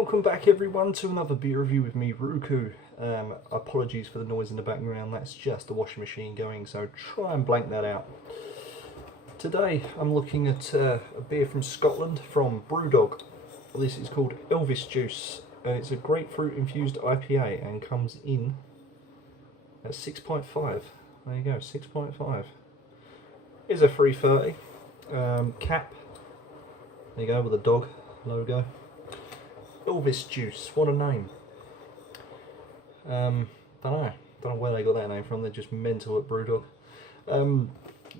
Welcome back everyone to another beer review with me, Ruku. Apologies for the noise in the background, that's just the washing machine going, so try and blank that out. Today I'm looking at a beer from Scotland from Brewdog. This is called Elvis Juice, and it's a grapefruit infused IPA and comes in at 6.5. There you go, 6.5. Here's a 330 cap. There you go, with a dog logo. Elvis Juice, what a name. Don't know where they got that name from. They're just mental at Brewdog.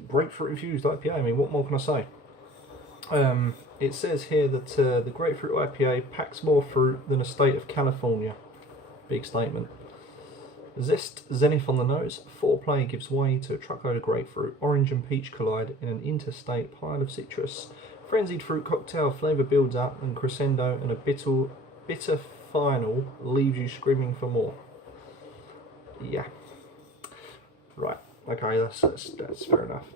Grapefruit infused IPA, I mean, what more can I say? It says here that the grapefruit IPA packs more fruit than a state of California. Big statement. Zest zenith on the nose, foreplay gives way to a truckload of grapefruit, orange and peach collide in an interstate pile of citrus. Frenzied fruit cocktail, flavour builds up and crescendo, and a bitter final leaves you screaming for more. Yeah. Right, okay, that's fair enough.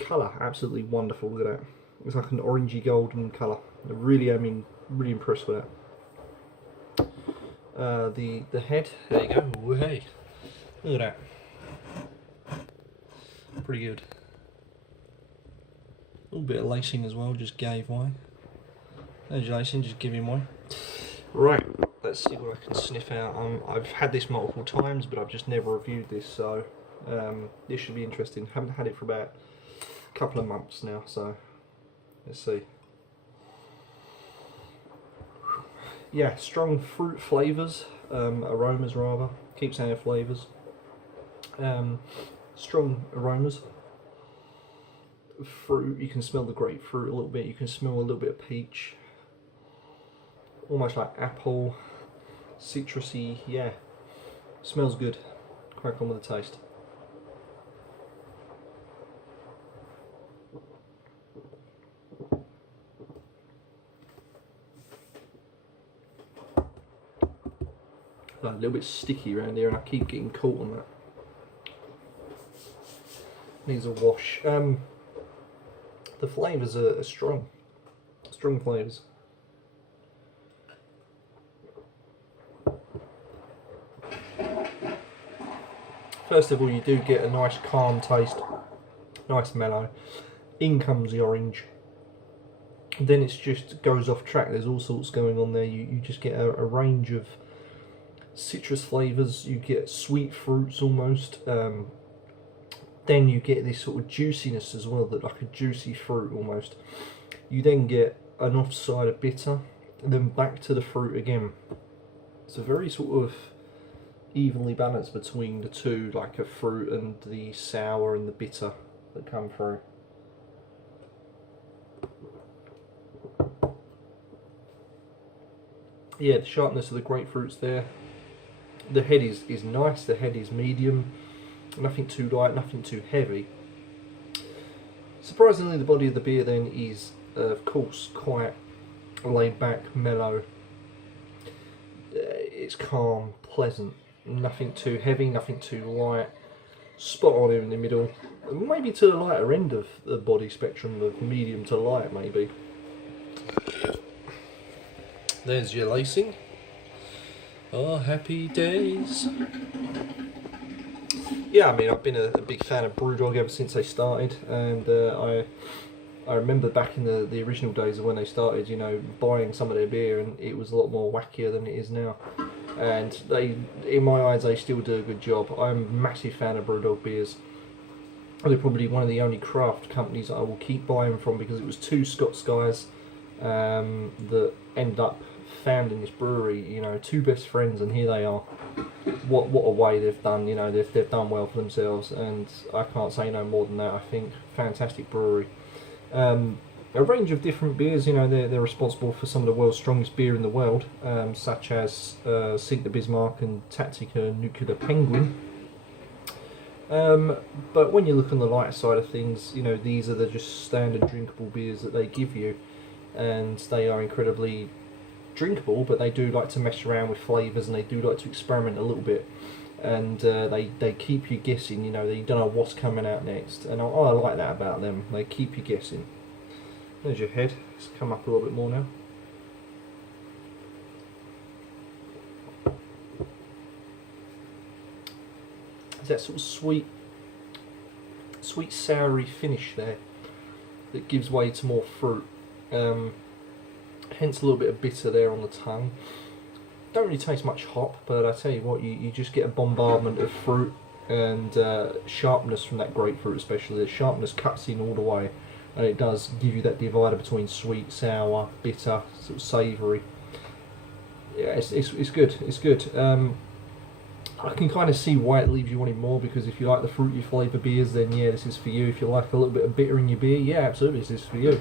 Colour, absolutely wonderful, look at that. It's like an orangey golden colour. Really impressed with that. The head, there you go. Ooh, hey, look at that. Pretty good. A little bit of lacing as well, just gave way. There's your lacing, just giving way. Right, let's see what I can sniff out. I've had this multiple times, but I've just never reviewed this, so this should be interesting. Haven't had it for about a couple of months now, so let's see. Yeah, strong fruit flavours, aromas rather. Keep saying flavours. Strong aromas. Fruit, you can smell the grapefruit a little bit, you can smell a little bit of peach, almost like apple, citrusy, yeah, smells good. Crack on with the taste. A little bit sticky around here and I keep getting caught on that. Needs a wash. The flavours are strong flavours. First of all, you do get a nice calm taste, nice mellow. In comes the orange. Then it just goes off track. There's all sorts going on there. You just get a range of citrus flavours. You get sweet fruits almost. Then you get this sort of juiciness as well, that like a juicy fruit almost. You then get an offside of bitter, and then back to the fruit again. It's a very sort of evenly balanced between the two, like a fruit and the sour and the bitter that come through. Yeah, the sharpness of the grapefruit's there. The head is nice, the head is medium. Nothing too light, nothing too heavy. Surprisingly, the body of the beer then is, of course, quite laid back, mellow. It's calm, pleasant. Nothing too heavy, nothing too light. Spot on in the middle. Maybe to the lighter end of the body spectrum, of medium to light, maybe. There's your lacing. Oh, happy days. Yeah, I mean, I've been a big fan of Brewdog ever since they started, and I remember back in the original days of when they started, you know, buying some of their beer, and it was a lot more wackier than it is now. And they, in my eyes, they still do a good job. I'm a massive fan of Brewdog beers. They're probably one of the only craft companies that I will keep buying from, because it was two Scots guys that ended up founding this brewery, you know, two best friends, and here they are. What a way they've done, you know, they've done well for themselves, and I can't say no more than that. I think fantastic brewery. A range of different beers, you know, they're responsible for some of the world's strongest beer in the world, such as Sink the Bismarck and Tactica Nuclear Penguin. But when you look on the lighter side of things, you know, these are the just standard drinkable beers that they give you, and they are incredibly drinkable, but they do like to mess around with flavours, and they do like to experiment a little bit, and they keep you guessing, you know, you don't know what's coming out next, and I like that about them. They keep you guessing. There's your head, it's come up a little bit more now. There's that sort of sweet soury finish there that gives way to more fruit. Hence a little bit of bitter there on the tongue. Don't really taste much hop, but I tell you what, you just get a bombardment of fruit and sharpness from that grapefruit especially. The sharpness cuts in all the way, and it does give you that divider between sweet, sour, bitter, sort of savoury. Yeah, it's good. It's good. I can kind of see why it leaves you wanting more, because if you like the fruity flavour beers, then yeah, this is for you. If you like a little bit of bitter in your beer, yeah, absolutely, this is for you.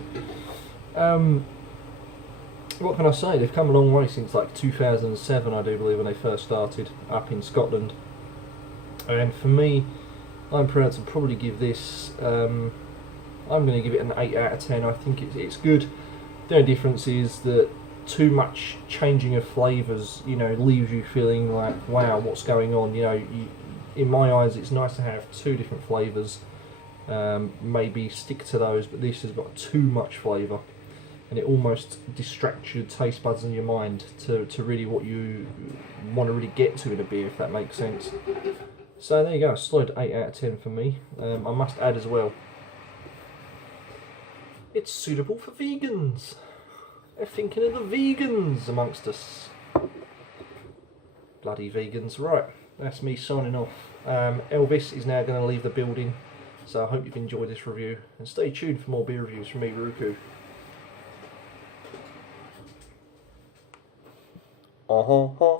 What can I say? They've come a long way since like 2007, I do believe, when they first started up in Scotland. And for me, I'm proud to probably give this. I'm going to give it an 8 out of 10. I think it's good. The only difference is that too much changing of flavours, you know, leaves you feeling like, wow, what's going on? You know, in my eyes, it's nice to have 2 different flavours. Maybe stick to those, but this has got too much flavour, and it almost distracts your taste buds and your mind to really what you want to really get to in a beer, if that makes sense. So there you go, solid 8 out of 10 for me. I must add as well, it's suitable for vegans. They're thinking of the vegans amongst us. Bloody vegans. Right, that's me signing off. Elvis is now going to leave the building, so I hope you've enjoyed this review, and stay tuned for more beer reviews from me, Ruku. Uh-huh.